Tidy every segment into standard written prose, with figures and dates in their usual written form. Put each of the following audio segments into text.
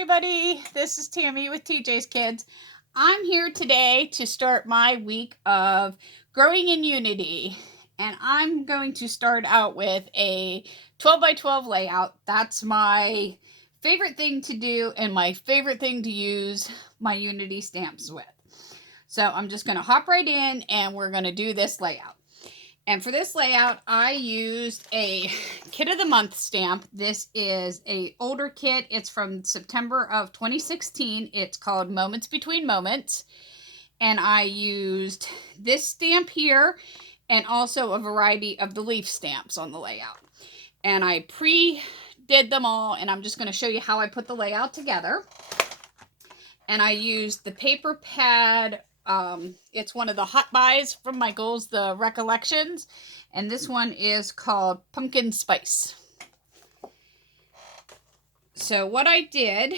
everybody, this is Tammy with TJ's Kids. I'm here today to start my week of growing in Unity, and I'm going to start out with a 12 by 12 layout. That's my favorite thing to do and my favorite thing to use my Unity stamps with. So I'm just going to hop right in and we're going to do this layout. And for this layout, I used a Kit of the Month stamp. This is an older kit. It's from September of 2016. It's called Moments Between Moments. And I used this stamp here and also a variety of the leaf stamps on the layout. And I pre-did them all, and I'm just going to show you how I put the layout together. And I used the paper pad. It's one of the hot buys from Michael's, the Recollections, and this one is called Pumpkin Spice. So what I did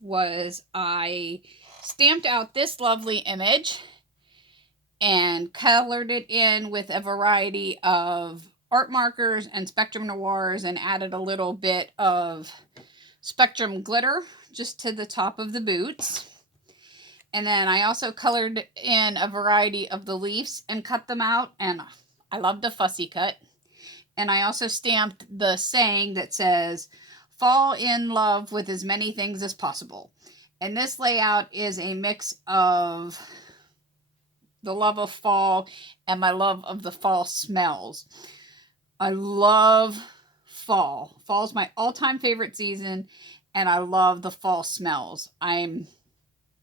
was I stamped out this lovely image and colored it in with a variety of art markers and Spectrum Noirs and added a little bit of Spectrum glitter just to the top of the boots. And then I also colored in a variety of the leaves and cut them out. And I love the fussy cut. And I also stamped the saying that says, fall in love with as many things as possible. And this layout is a mix of the love of fall and my love of the fall smells. I love fall. Fall is my all-time favorite season. And I love the fall smells.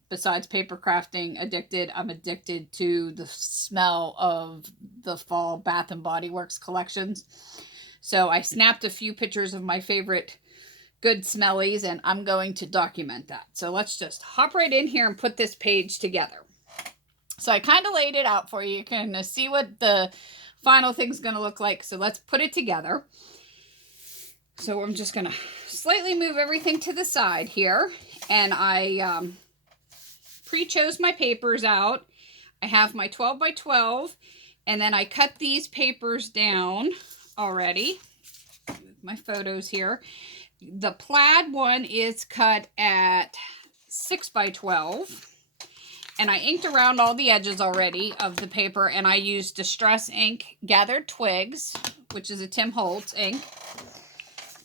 Besides paper crafting addicted, I'm addicted to the smell of the fall Bath and Body Works collections. So I snapped a few pictures of my favorite good smellies, and I'm going to document that. So let's just hop right in here and put this page together. So I kind of laid it out for you. You can see what the final thing's going to look like. So let's put it together. So I'm just going to slightly move everything to the side here, and I pre-chose my papers out. I have my 12 by 12, and then I cut these papers down already. My photos here. The plaid one is cut at 6 by 12, and I inked around all the edges already of the paper, and I used Distress ink Gathered Twigs, which is a Tim Holtz ink.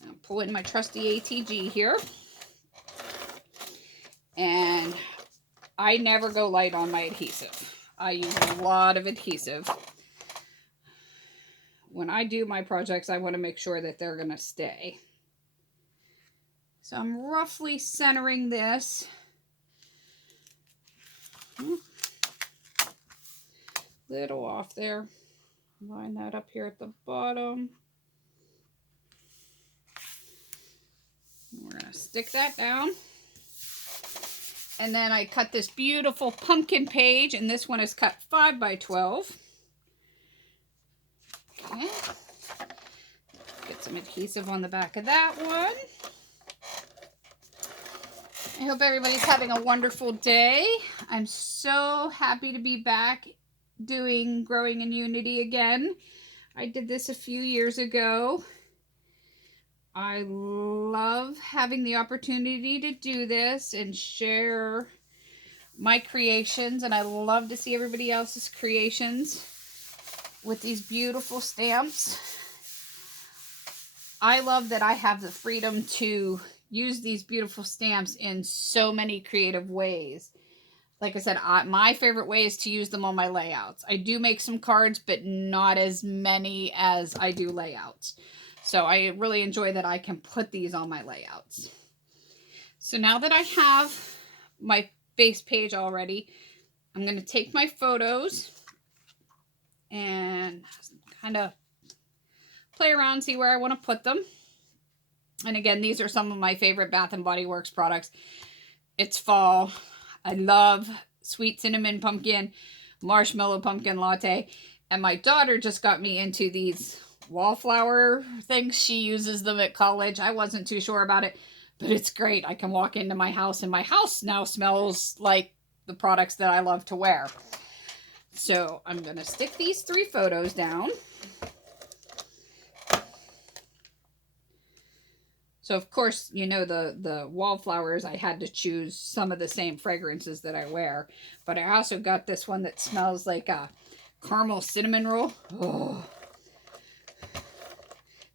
I'll pull in my trusty ATG here, and I never go light on my adhesive. I use a lot of adhesive. When I do my projects, I want to make sure that they're going to stay. So I'm roughly centering this. Little off there. Line that up here at the bottom. We're going to stick that down. And then I cut this beautiful pumpkin page, and this one is cut 5 by 12. Okay. Get some adhesive on the back of that one. I hope everybody's having a wonderful day. I'm so happy to be back doing Growing in Unity again. I did this a few years ago. I love having the opportunity to do this and share my creations, and I love to see everybody else's creations with these beautiful stamps. I love that I have the freedom to use these beautiful stamps in so many creative ways. Like I said, my favorite way is to use them on my layouts. I do make some cards, but not as many as I do layouts. So I really enjoy that I can put these on my layouts. So now that I have my base page already, I'm going to take my photos and kind of play around, see where I want to put them. And again, these are some of my favorite Bath and Body Works products. It's fall. I love sweet cinnamon pumpkin, marshmallow pumpkin latte. And my daughter just got me into these wallflower things. She uses them at college. I wasn't too sure about it, but it's great. I can walk into my house, and my house now smells like the products that I love to wear. So I'm going to stick these 3 photos down. So of course, you know, the wallflowers, I had to choose some of the same fragrances that I wear. But I also got this one that smells like a caramel cinnamon roll. Oh,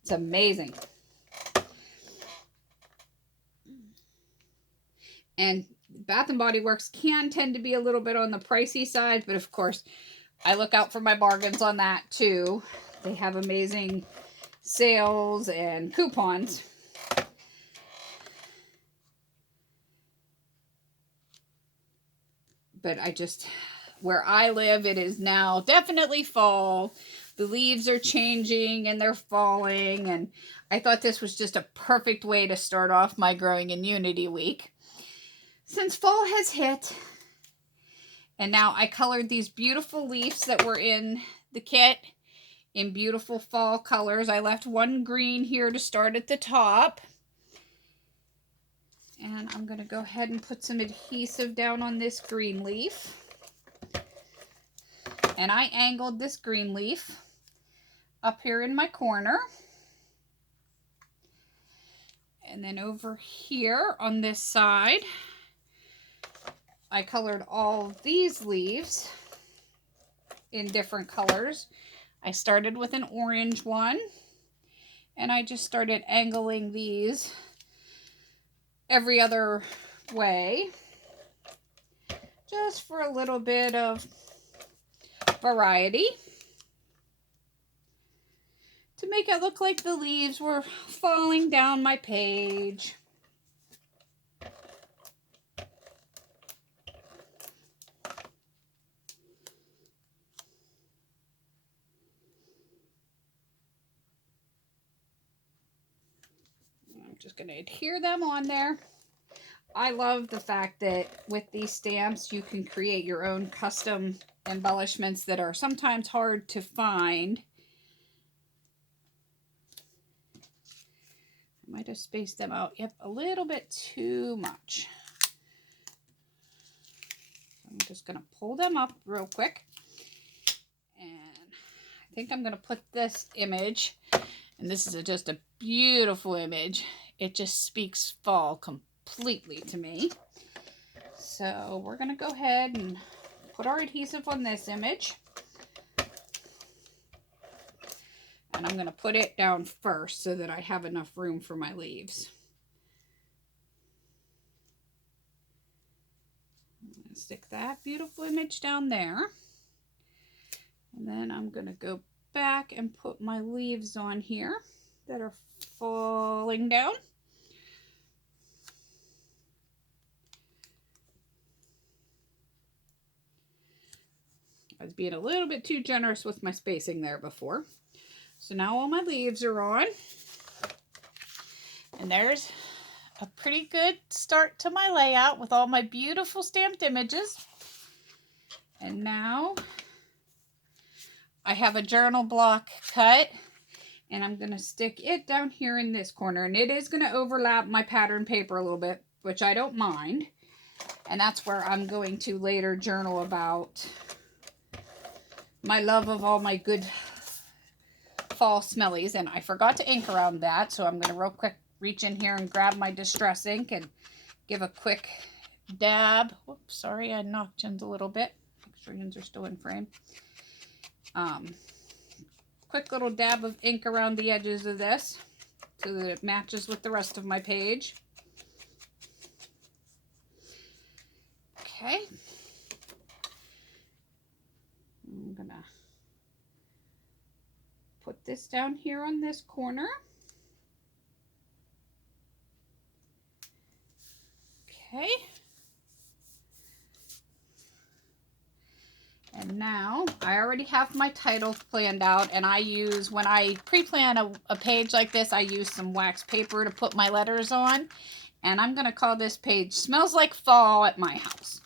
it's amazing. And Bath and Body Works can tend to be a little bit on the pricey side, but of course, I look out for my bargains on that too. They have amazing sales and coupons. But where I live, it is now definitely fall. The leaves are changing and they're falling. And I thought this was just a perfect way to start off my Growing in Unity week. Since fall has hit, and now I colored these beautiful leaves that were in the kit in beautiful fall colors. I left one green here to start at the top. And I'm going to go ahead and put some adhesive down on this green leaf. And I angled this green leaf up here in my corner. And then over here on this side, I colored all of these leaves in different colors. I started with an orange one, and I just started angling these every other way, just for a little bit of variety, to make it look like the leaves were falling down my page. I'm just going to adhere them on there. I love the fact that with these stamps you can create your own custom embellishments that are sometimes hard to find. I might have spaced them out, yep, a little bit too much. I'm just going to pull them up real quick. And I think I'm going to put this image, and this is just a beautiful image. It just speaks fall completely to me. So we're going to go ahead and put our adhesive on this image. And I'm going to put it down first so that I have enough room for my leaves. I'm going to stick that beautiful image down there. And then I'm going to go back and put my leaves on here that are falling down. I was being a little bit too generous with my spacing there before. So now all my leaves are on. And there's a pretty good start to my layout with all my beautiful stamped images. And now I have a journal block cut, and I'm going to stick it down here in this corner. And it is going to overlap my pattern paper a little bit, which I don't mind. And that's where I'm going to later journal about my love of all my good fall smellies. And I forgot to ink around that, so I'm going to real quick reach in here and grab my distress ink and give a quick dab. Whoops, sorry, I knocked Jins a little bit. Make sure Jins are still in frame. Quick little dab of ink around the edges of this so that it matches with the rest of my page. Okay. I'm gonna put this down here on this corner. Okay. And now I already have my titles planned out, and I use, when I pre-plan a page like this, I use some wax paper to put my letters on. And I'm going to call this page Smells Like Fall at My House.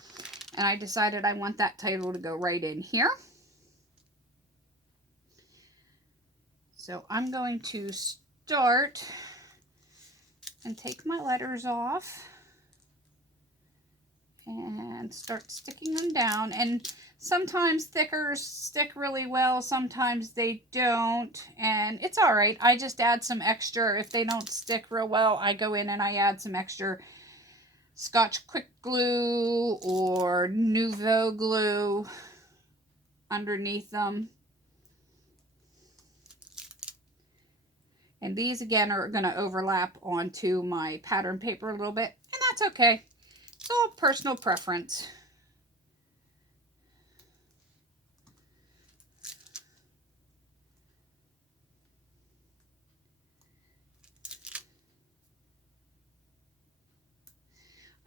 And I decided I want that title to go right in here. So I'm going to start and take my letters off and start sticking them down. And sometimes thickers stick really well, sometimes they don't, and it's all right. I just add some extra. If they don't stick real well, I go in and I add some extra Scotch Quick Glue or Nouveau glue underneath them. And these again are going to overlap onto my pattern paper a little bit, and that's okay. It's all personal preference.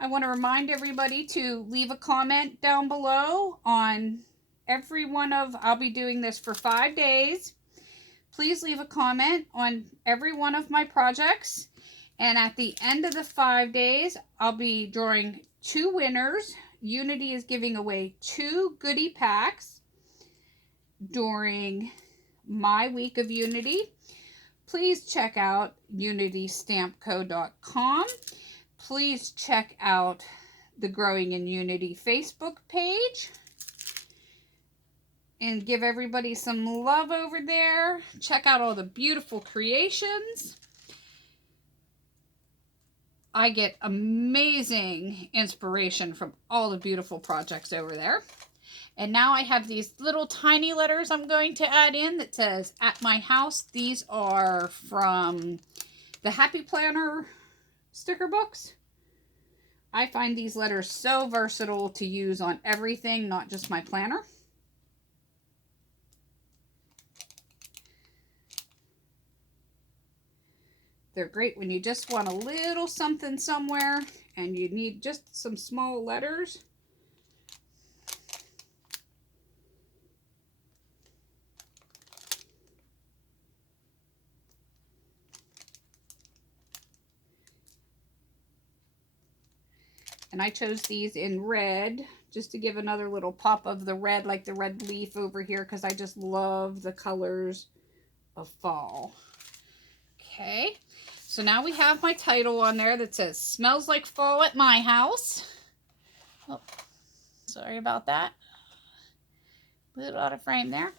I want to remind everybody to leave a comment down below on every one of, I'll be doing this for 5 days. Please leave a comment on every one of my projects. And at the end of the 5 days, I'll be drawing 2 winners. Unity is giving away 2 goodie packs during my week of Unity. Please check out unitystampco.com. Please check out the Growing in Unity Facebook page and give everybody some love over there. Check out all the beautiful creations. I get amazing inspiration from all the beautiful projects over there. And now I have these little tiny letters I'm going to add in that says, "At my house." These are from the Happy Planner sticker books. I find these letters so versatile to use on everything, not just my planner. They're great when you just want a little something somewhere and you need just some small letters. And I chose these in red just to give another little pop of the red, like the red leaf over here, because I just love the colors of fall. Okay, so now we have my title on there that says, "Smells like fall at my house." Oh, sorry about that. A little out of frame there.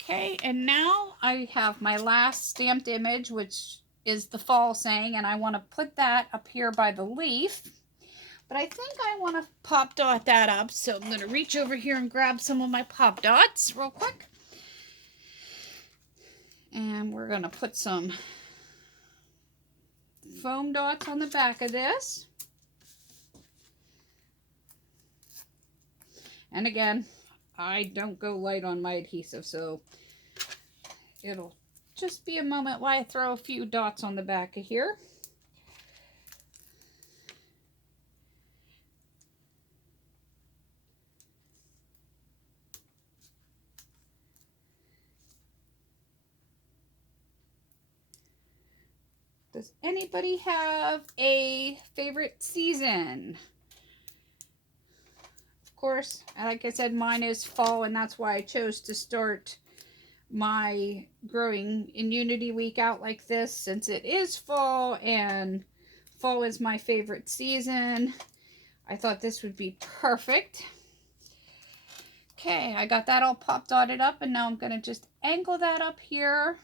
Okay, and now I have my last stamped image, which is the fall saying, and I want to put that up here by the leaf. But I think I want to pop dot that up, so I'm going to reach over here and grab some of my pop dots real quick. And we're going to put some foam dots on the back of this. And again, I don't go light on my adhesive, so it'll just be a moment while I throw a few dots on the back of here. Does anybody have a favorite season? Of course, like I said, mine is fall, and that's why I chose to start my Growing in Unity week out like this, since it is fall and fall is my favorite season. I thought this would be perfect. Okay, I got that all pop dotted up, and now I'm going to just angle that up here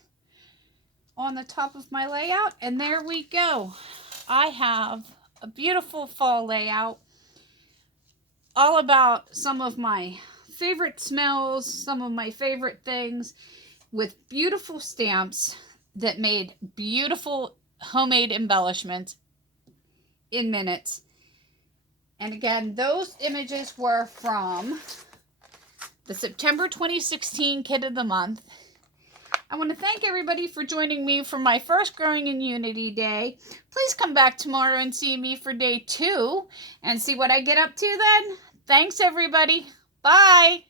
on the top of my layout, and there we go. I have a beautiful fall layout all about some of my favorite smells, some of my favorite things, with beautiful stamps that made beautiful homemade embellishments in minutes. And again, those images were from the September 2016 Kit of the Month. I want to thank everybody for joining me for my first Growing in Unity day. Please come back tomorrow and see me for day 2 and see what I get up to then. Thanks, everybody. Bye.